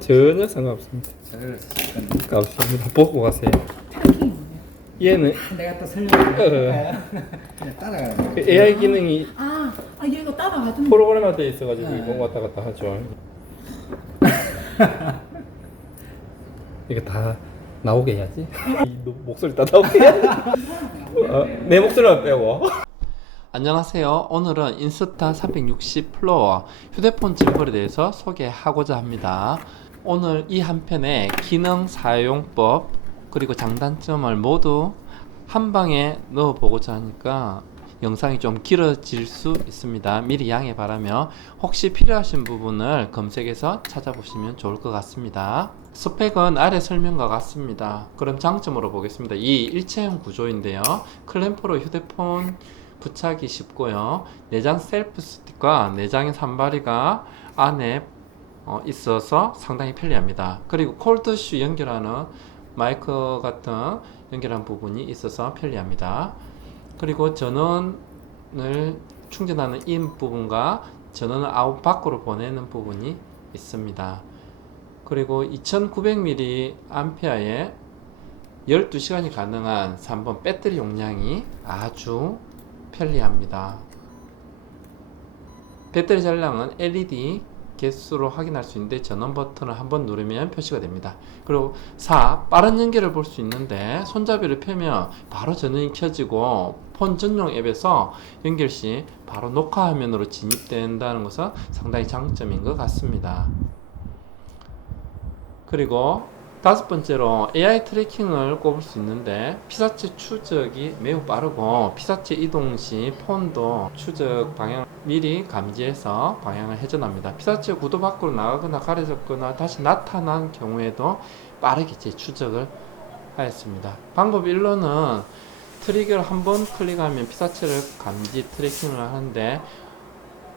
전혀 상관없습니다. 상관없습니다. 보고 가세요. 얘는 내가 또 설명할게요. 그냥 따라가요. 그 AI 기능이 얘가 따라가죠. 프로그램화되어 있어가지고 네. 이거 왔다 갔다 하죠. 이게 다 나오게 해야지. 목소리 다 나오게 해야지. 내 목소리만 빼고. 안녕하세요. 오늘은 인스타 360 플로어 휴대폰 짐벌에 대해서 소개하고자 합니다. 오늘 이 한 편에 기능 사용법 그리고 장단점을 모두 한 방에 넣어 보고자 하니까 영상이 좀 길어질 수 있습니다. 미리 양해 바라며 혹시 필요하신 부분을 검색해서 찾아보시면 좋을 것 같습니다. 스펙은 아래 설명과 같습니다. 그럼 장점으로 보겠습니다. 이 일체형 구조인데요. 클램프로 휴대폰 부착이 쉽고요. 내장 셀프 스틱과 내장의 산발이가 안에 있어서 상당히 편리합니다. 그리고 콜드슈 연결하는 마이크 같은 연결한 부분이 있어서 편리합니다. 그리고 전원을 충전하는 인 부분과 전원을 아웃 밖으로 보내는 부분이 있습니다. 그리고 2900mAh의 12시간이 가능한 3번 배터리 용량이 아주 편리합니다. 배터리 잔량은 LED 개수로 확인할 수 있는데 전원 버튼을 한번 누르면 표시가 됩니다. 그리고 4. 빠른 연결을 볼 수 있는데 손잡이를 펴면 바로 전원이 켜지고 폰 전용 앱에서 연결 시 바로 녹화 화면으로 진입된다는 것은 상당히 장점인 것 같습니다. 그리고 다섯 번째로 AI 트래킹을 꼽을 수 있는데 피사체 추적이 매우 빠르고 피사체 이동 시 폰도 추적 방향 미리 감지해서 방향을 회전합니다. 피사체 구도 밖으로 나가거나 가려졌거나 다시 나타난 경우에도 빠르게 재추적을 하였습니다. 방법 1로는 트리거를 한번 클릭하면 피사체를 감지 트래킹을 하는데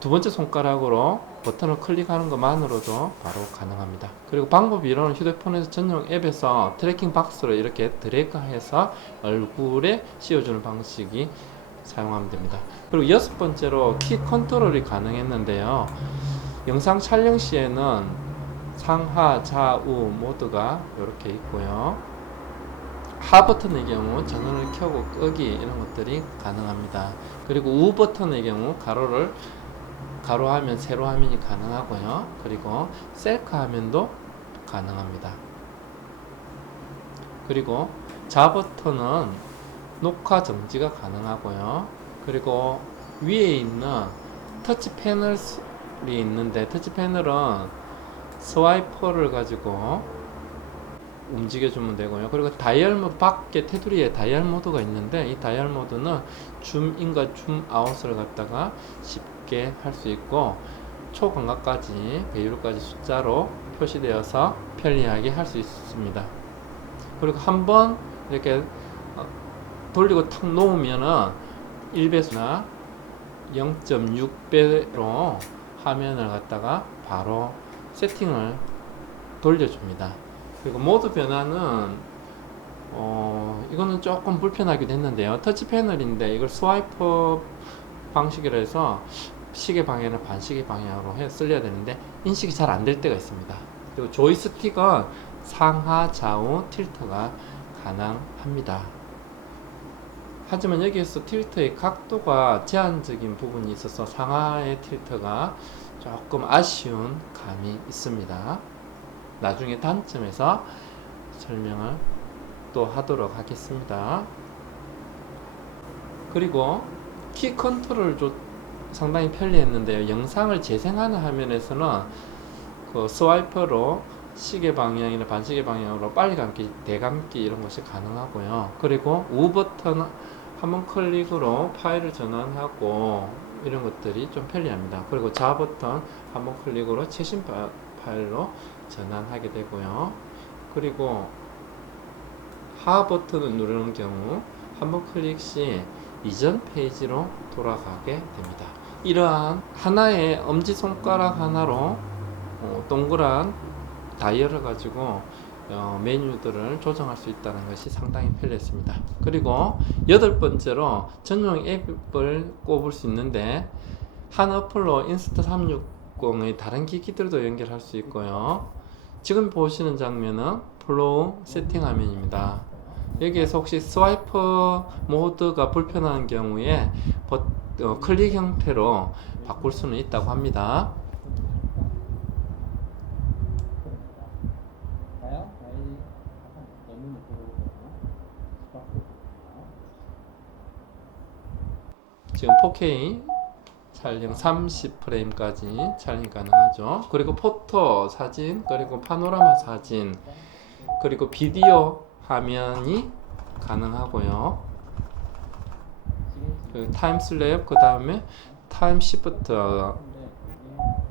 두 번째 손가락으로 버튼을 클릭하는 것만으로도 바로 가능합니다. 그리고 방법 2로는 휴대폰에서 전용 앱에서 트래킹 박스를 이렇게 드래그해서 얼굴에 씌워주는 방식이 사용하면 됩니다. 그리고 여섯 번째로 키 컨트롤이 가능했는데요. 영상 촬영 시에는 상하, 좌우 모드가 이렇게 있고요. 하 버튼의 경우 전원을 켜고 끄기 이런 것들이 가능합니다. 그리고 우 버튼의 경우 가로 화면, 세로 화면이 가능하고요. 그리고 셀카 화면도 가능합니다. 그리고 좌 버튼은 녹화 정지가 가능하고요. 그리고 위에 있는 터치 패널이 있는데 터치 패널은 스와이퍼를 가지고 움직여주면 되고요. 그리고 다이얼 모드 밖에 테두리에 다이얼 모드가 있는데 이 다이얼 모드는 줌인과 줌아웃을 갖다가 쉽게 할 수 있고 초광각까지 배율까지 숫자로 표시되어서 편리하게 할 수 있습니다. 그리고 한번 이렇게 돌리고 탁 놓으면은 1배수나 0.6배로 화면을 갖다가 바로 세팅을 돌려줍니다. 그리고 모드 변화는 이거는 조금 불편하기도 했는데요. 터치 패널인데 이걸 스와이퍼 방식이라 해서 시계 방향을 반시계 방향으로 쓸려야 되는데 인식이 잘 안 될 때가 있습니다. 그리고 조이스틱은 상하 좌우 틸트가 가능합니다. 하지만 여기에서 틸트의 각도가 제한적인 부분이 있어서 상하의 틸트가 조금 아쉬운 감이 있습니다. 나중에 단점에서 설명을 또 하도록 하겠습니다. 그리고 키 컨트롤도 상당히 편리했는데요. 영상을 재생하는 화면에서는 그 스와이퍼로 시계 방향이나 반시계 방향으로 빨리 감기, 대감기 이런 것이 가능하고요. 그리고 우 버튼 한번 클릭으로 파일을 전환하고 이런 것들이 좀 편리합니다. 그리고 좌 버튼 한번 클릭으로 최신 파일로 전환하게 되고요. 그리고 하 버튼을 누르는 경우 한번 클릭 시 이전 페이지로 돌아가게 됩니다. 이러한 하나의 엄지손가락 하나로 동그란 다이얼을 가지고 메뉴들을 조정할 수 있다는 것이 상당히 편리했습니다. 그리고 여덟 번째로 전용 앱을 꼽을 수 있는데 한 어플로 인스타 360의 다른 기기들도 연결할 수 있고요. 지금 보시는 장면은 플로우 세팅 화면입니다. 여기에서 혹시 스와이프 모드가 불편한 경우에 클릭 형태로 바꿀 수는 있다고 합니다. 지금 4K 촬영 30프레임까지 촬영이 가능하죠. 그리고 포토 사진, 그리고 파노라마 사진, 그리고 비디오 화면이 가능하고요. 그 타임슬랩, 그 다음에 타임 시프트,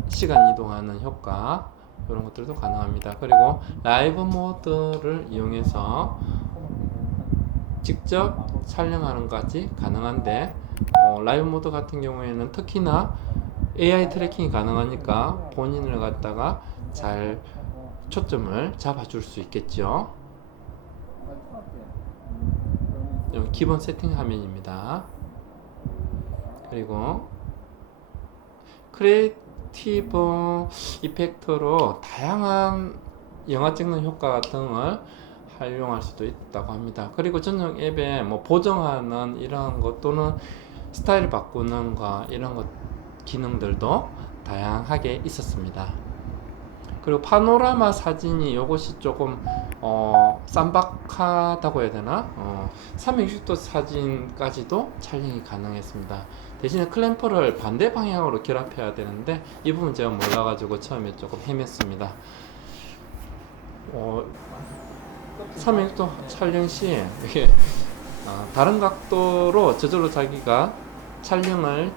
시간 이동하는 효과, 이런 것들도 가능합니다. 그리고 라이브 모드를 이용해서 직접 촬영하는 것까지 가능한데, 라이브 모드 같은 경우에는 특히나 AI 트래킹이 가능하니까 본인을 갖다가 잘 초점을 잡아줄 수 있겠죠. 여기 기본 세팅 화면입니다. 그리고 크리에이티브 이펙터로 다양한 영화 찍는 효과 등을 활용할 수도 있다고 합니다. 그리고 전용 앱에 뭐 보정하는 이런 것 또는 스타일 바꾸는 거 이런 것 기능들도 다양하게 있었습니다. 그리고 파노라마 사진이 요것이 조금 쌈박하다고 해야 되나? 360도 사진까지도 촬영이 가능했습니다. 대신에 클램프를 반대 방향으로 결합해야 되는데 이 부분 제가 몰라가지고 처음에 조금 헤맸습니다. 360도 촬영 시 이게 다른 각도로 저절로 자기가 촬영을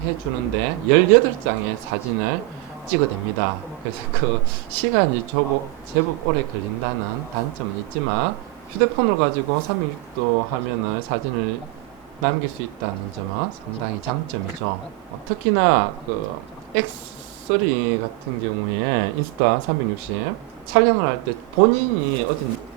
해주는데 18장의 사진을 찍어냅니다. 그래서 그 시간이 제법 오래 걸린다는 단점은 있지만 휴대폰을 가지고 360도 화면을 사진을 남길 수 있다는 점은 상당히 장점이죠. 특히나 그 X3 같은 경우에 인스타 360 촬영을 할 때 본인이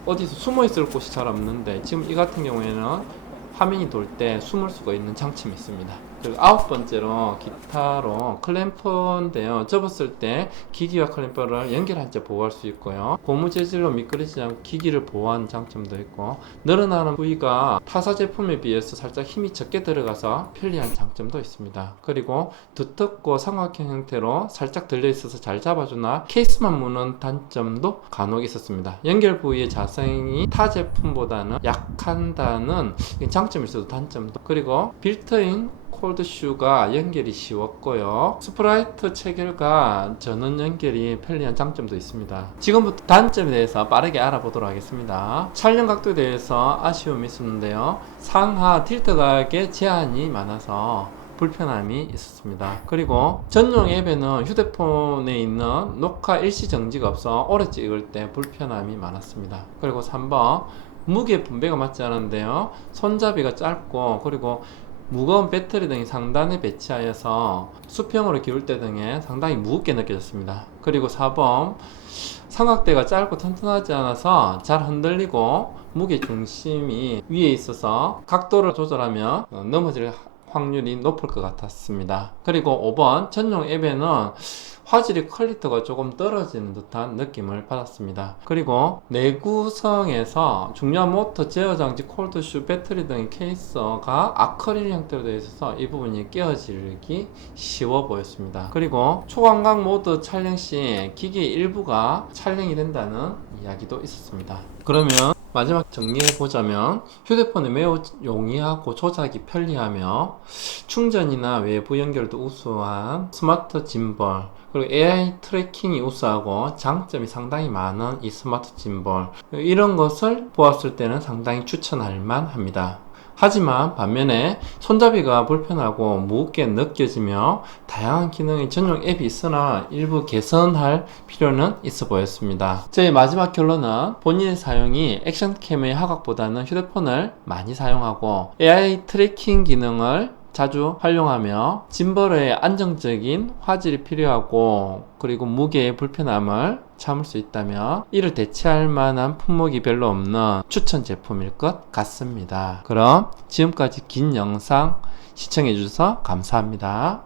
어디서 숨어 있을 곳이 잘 없는데 지금 이 같은 경우에는 화면이 돌 때 숨을 수가 있는 장점이 있습니다. 그리고 9번째로 기타로 클램프인데요. 접었을 때 기기와 클램프를 연결한 채 보호할 수 있고요. 고무 재질로 미끄러지지 않고 기기를 보호하는 장점도 있고 늘어나는 부위가 타사 제품에 비해서 살짝 힘이 적게 들어가서 편리한 장점도 있습니다. 그리고 두텁고 삼각형 형태로 살짝 들려있어서 잘 잡아주나 케이스만 무는 단점도 간혹 있었습니다. 연결 부위의 자성이 타 제품보다는 약한다는 장점이 있어도 단점도, 그리고 빌트인 콜드슈가 연결이 쉬웠고요. 스프라이트 체결과 전원 연결이 편리한 장점도 있습니다. 지금부터 단점에 대해서 빠르게 알아보도록 하겠습니다. 촬영 각도에 대해서 아쉬움이 있었는데요. 상하 틸트 각에 제한이 많아서 불편함이 있었습니다. 그리고 전용 앱에는 휴대폰에 있는 녹화 일시 정지가 없어 오래 찍을 때 불편함이 많았습니다. 그리고 3번 무게 분배가 맞지 않은데요. 손잡이가 짧고 그리고 무거운 배터리 등이 상단에 배치하여서 수평으로 기울 때 등에 상당히 무겁게 느껴졌습니다. 그리고 4번 삼각대가 짧고 튼튼하지 않아서 잘 흔들리고 무게 중심이 위에 있어서 각도를 조절하면 넘어질 확률이 높을 것 같았습니다. 그리고 5번 전용 앱에는 화질이 퀄리티가 조금 떨어지는 듯한 느낌을 받았습니다. 그리고 내구성에서 중요한 모터 제어 장치 콜드슈 배터리 등의 케이스가 아크릴 형태로 되어 있어서 이 부분이 끼어지기 쉬워 보였습니다. 그리고 초광각 모드 촬영 시 기기 일부가 촬영이 된다는 이야기도 있었습니다. 그러면 마지막 정리해 보자면 휴대폰에 매우 용이하고 조작이 편리하며 충전이나 외부 연결도 우수한 스마트 짐볼, 그리고 AI 트래킹이 우수하고 장점이 상당히 많은 이 스마트 짐볼, 이런 것을 보았을 때는 상당히 추천할 만합니다. 하지만 반면에 손잡이가 불편하고 무겁게 느껴지며 다양한 기능의 전용 앱이 있으나 일부 개선할 필요는 있어 보였습니다. 저의 마지막 결론은 본인의 사용이 액션캠의 하각보다는 휴대폰을 많이 사용하고 AI 트래킹 기능을 자주 활용하며 짐벌의 안정적인 화질이 필요하고 그리고 무게의 불편함을 참을 수 있다면 이를 대체할 만한 품목이 별로 없는 추천 제품일 것 같습니다. 그럼 지금까지 긴 영상 시청해 주셔서 감사합니다.